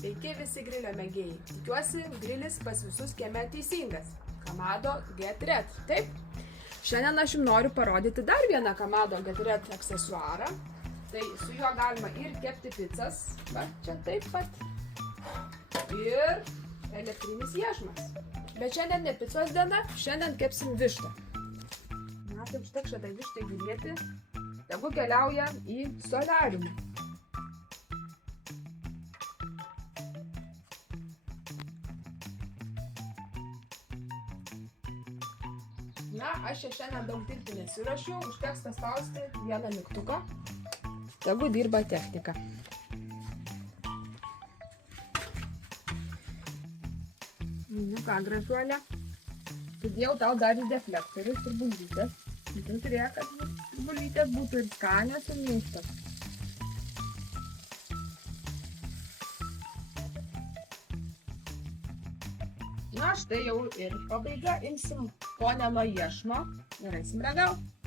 Sveiki visi grilio mėgėjai. Tikiuosi, grilis pas visus kieme teisingas. Kamado Get Red, taip? Šiandien aš jums noriu parodyti dar vieną Kamado Get Red aksesuarą. Tai su juo galima ir kepti picas, va, čia taip pat. Ir elektrinis iešmas. Bet šiandien ne picos diena, šiandien kepsim vištą. Na, tai užteks šitai vištai gulėti, tegu keliauja į solariumą. Na, aš čia šiandien daug dirbti nesiruošiu, užteks paspausti vieną mygtuką, tegu dirba technika. Nu ką, gražuolė, sudėjau tau dar į deflektorius ir bulvytės. Tu turėjo, kad bulvytės būtų ir skanios ir minkštos. Na, štai jau ir pabaiga, imsim konę nuo iešmo ir eisim ragaut.